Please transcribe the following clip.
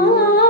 Oh.